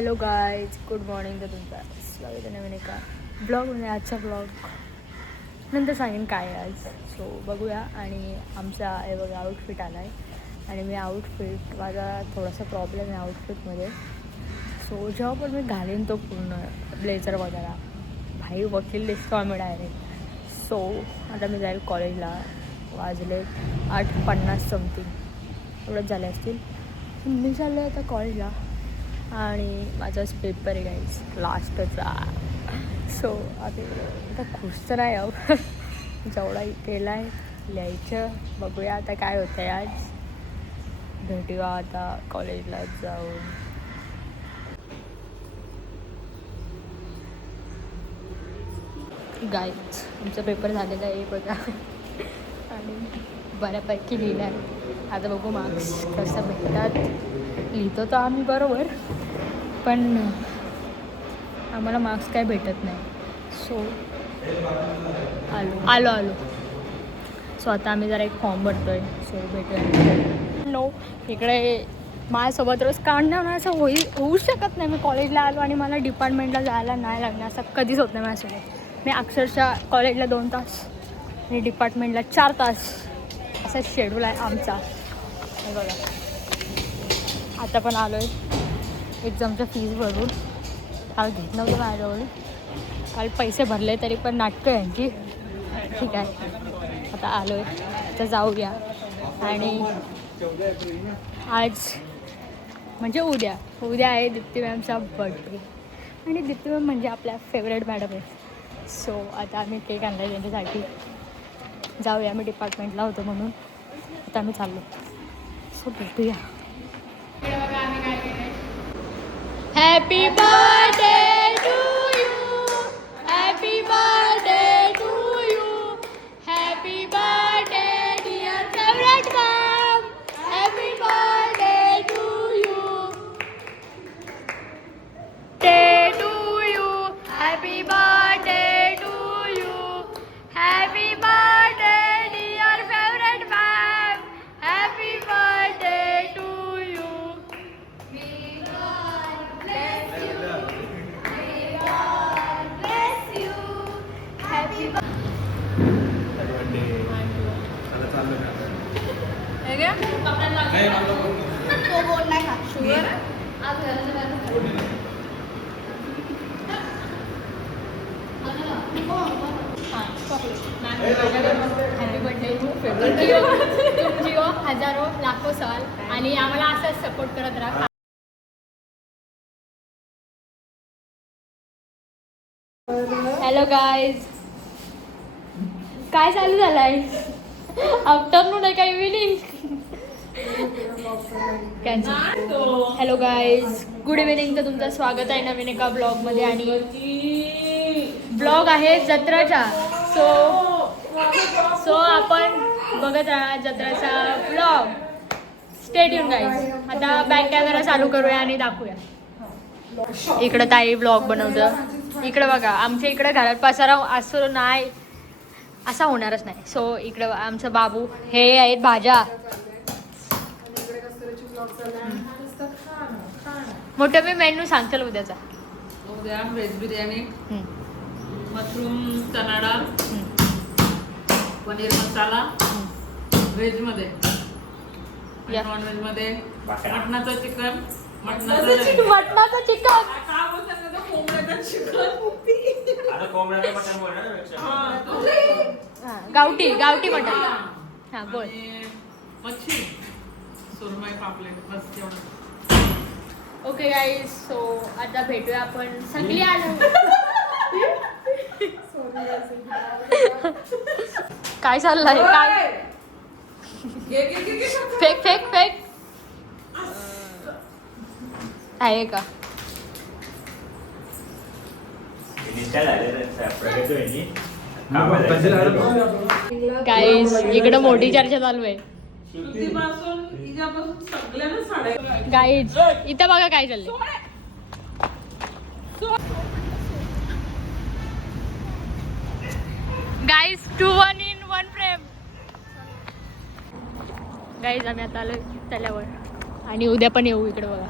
Hello guys, good morning. तर तुमचा स्वागत आहे नवीन एका ब्लॉगमध्ये. आजचा ब्लॉग नंतर सांगेन काय आहे आज. सो बघूया. आणि आमचा हे बघा आउटफिट आला आहे आणि मी आउटफिट माझा थोडासा प्रॉब्लेम आहे आउटफिटमध्ये. सो जेव्हा पण मी घालेन तो पूर्ण ब्लेझर वगैरे भाई वकील दिसतो आम्ही डायरेक्ट. सो आता मी जाईल कॉलेजला. वाजले 8:50 समथिंग एवढंच झाले असतील. मी चाललो आता कॉलेजला आणि माझाच पेपर आहे गाईज लास्टचा. सो आता खुश तर आहे अहो. जेवढा केला आहे लिहायचं. बघूया आता काय होतं आहे. आज भेटूया आता कॉलेजला जाऊन. गाईज आमचा पेपर झालेला आहे बघा आणि बऱ्यापैकी लिहिलं आहे. आता बघू मार्क्स कसं भेटतात. लिहितो तर आम्ही बरोबर, पण आम्हाला मार्क्स काय भेटत नाही. सो आलो. सो आता आम्ही जरा एक फॉर्म भरतो आहे. सो भेटूया. नो इकडे माझ्यासोबत रोज काढणं असं होऊ शकत नाही. मी कॉलेजला आलो आणि मला डिपार्टमेंटला जायला नाही लागणार असं कधीच होत नाही माझ्यासोबत. मी अक्षरशः कॉलेजला 2 तास आणि डिपार्टमेंटला 4 तास असा शेड्यूल आहे आमचा. हे बघा आता पण आलो आहे एक्झामच्या फीज भरून. काल घेत नव्हतं माझ्याजवळ. काल पैसे भरले तरी पण नाटकं यांची. ठीक आहे आता आलो आहे तर जाऊया. आणि आज म्हणजे उद्या आहे दीप्ती मॅमचा बर्थडे. आणि दीप्ती मॅम म्हणजे आपल्या फेवरेट मॅडम आहे. सो आता आम्ही केक आणला आहे त्यांच्यासाठी. जाऊया. मी डिपार्टमेंटला होतो म्हणून आता आम्ही चाललो. सो भेटूया. Happy birthday to you, happy birthday to you, happy birthday dear favourite ma'am, happy birthday to you, day to you, happy birthday to you, happy birthday dear favourite ma'am, happy birthday to you. Happy birthday जिओ हजारो लाखो साल आणि आम्हाला असंच support करत राहा. Hello guys, काय चालू झालंय? आफ्टरनून आहे का evening? Cancel. Hello guys, good इव्हिनिंगचं तुमचं स्वागत आहे नवीन एका ब्लॉगमध्ये. आणि ब्लॉग आहे जत्राचा. सो आपण बघत राहा जत्राचा ब्लॉग. Stay tune guys. आता बॅक कॅमेरा चालू करूया आणि दाखवूया. इकडं ताई ब्लॉग बनवतं. इकडं बघा आमच्या इकडं घरात पसारा असो नाही असा होणारच नाही. सो इकडं आमचं बाबू हे आहेत भाज्या. मोठं मी मेन्यू सांगतो उद्याचा. उद्या व्हेज बिर्याणी, मशरूम चना डाळ, पनीर मसाला व्हेज मध्ये, नॉन व्हेज मध्ये मटणाचं चिकन, मटणाचं चिकन, गावठी मटण. हा बोल. मच्छी, सुरमई, पापलेट, बस जेवण. ओके गाईज, सो आता भेटूया आपण. सगळी आलो. काय चाललंय? काय फेक आहे का? गाईज इकडं मोठी चर्चा चालू आहे. गाईज इथं बघा काय चाललंय. Guys 2-1 in 1 frame. गाईज आम्ही आता आलोय तल्यावर आणि उद्या पण येऊ इकडे बघा.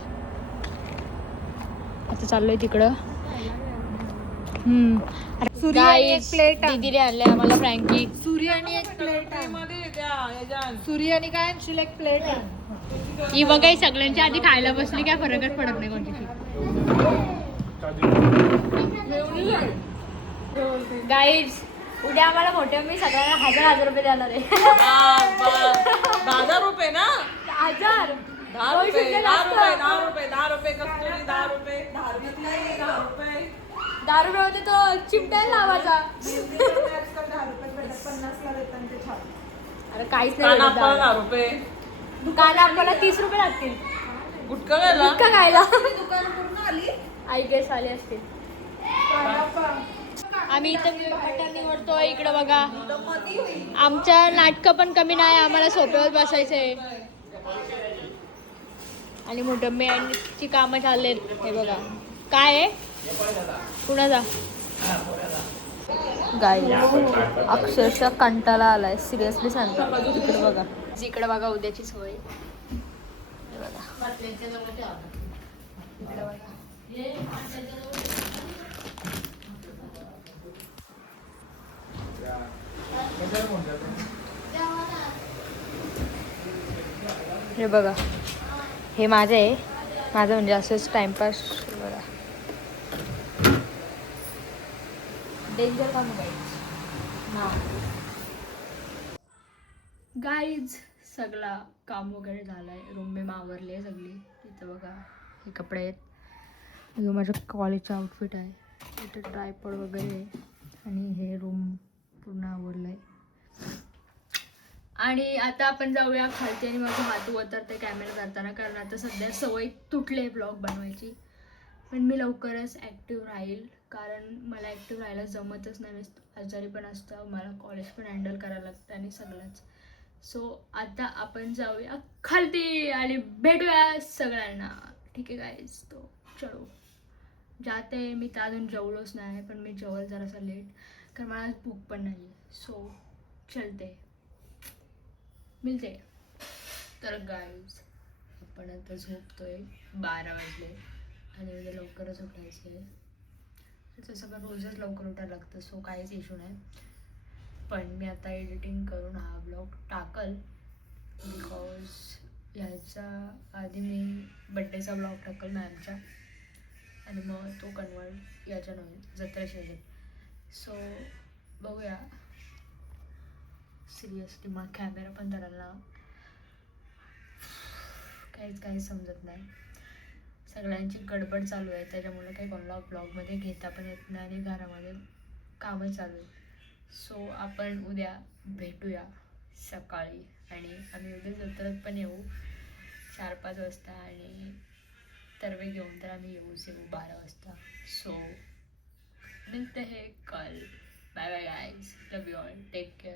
आता चाललोय तिकडं. सूर्य आणि एक प्लेट आण. दीदीने आणले आम्हाला फ्रँकी. सूर्य आणि एक प्लेट आण. सूर्य आणि काय आणशील? एक प्लेट आण. ही बघा सगळ्यांच्या आधी खायला बसली, काय फरकच पडत नाही कोणती. गाईज उद्या आम्हाला मोठे मी सगळ्यांना 1000 रुपये देणार आहे. 10 रुपये ना? 1000 10 रुपये 10 रुपये 10 रुपये 10 रुपये कस्तुरी 10 रुपये 10 रुपये 10 रुपये होते तो चिमट्याला लावायचा. अरे काहीच नाही काना भेटत. 10 रुपये काना आपल्याला 30 रुपये लागतील. गुटखा घ्यायला गुटखा खायला दुकान पूर्ण आली. आई गेस आले असतील. आम्ही इथं मटण निवडतोय. इकडं बघा आमच्या नाटकं पण कमी नाही, आम्हाला सोप्यावर बसायचंय. आणि मोठ्याची कामं चाललेत. हे बघा काय आहे कुणाचा गाई अक्षरशः कंटाळा आलाय. सिरियसली सांगतो. इकडे बघा इकडे बघा उद्याची सोय. हे बघा इकडे बघा. हे बघा हे माझं आहे. माझं म्हणजे असंच टाइमपास. बघा डेंजर काम गाईज सगळा काम वगैरे झालंय. रूम मी आवरली आहे सगळी. इथं बघा हे कपडे आहेत. हे माझं कॉलेजचं आउटफिट आहे. इथं ट्रायपॉड वगैरे आहे. आणि हे रूम पूर्ण आवरलं आहे. आणि आता आपण जाऊया खालती. आणि माझं हात उतरते कॅमेरा करताना, कारण आता सध्या सवय तुटले ब्लॉग बनवायची. पण मी लवकरच ॲक्टिव्ह राहील, कारण मला ॲक्टिव्ह राहायला जमतच नाही. आजारी पण असतं, मला कॉलेज पण हँडल करायला लागतं आणि सगळंच. सो आता आपण जाऊया खालती आणि भेटूया सगळ्यांना. ठीक आहे गाईज. तो चलो जाते. मी तर अजून जेवलोच नाही, पण मी जेवल जरासा लेट, कारण मला आज भूक पण नाही आहे. सो चलते मिळते. तर गाईज आपण आता झोपतोय. 12 वाजले आणि उद्या लवकरच उठायचं आहे. त्याचं सगळं रोजच लवकर उठायला लागतं. सो काहीच इश्यू नाही. पण मी आता एडिटिंग करून हा ब्लॉग टाकल, बिकॉज ह्याच्या आधी मी बड्डेचा ब्लॉग टाकल मॅमचा, आणि मग तो कन्वर्ट याच्या नव्हे जत्रेशी येईल. सो बघूया. सिरियसली मग कॅमेरा पण धरायला काहीच समजत नाही. सगळ्यांची गडबड चालू आहे, त्याच्यामुळे काही कोणाला ब्लॉगमध्ये घेता पण येत नाही आणि घरामध्ये कामं चालू आहेत. सो आपण उद्या भेटूया सकाळी. आणि आम्ही उद्या जत्रेत पण येऊ 4-5 वाजता. आणि तरवे घेऊन तर आम्ही येऊ 12 वाजता. सो मिलते हैं कल. Bye bye guys. Love you all. Take care.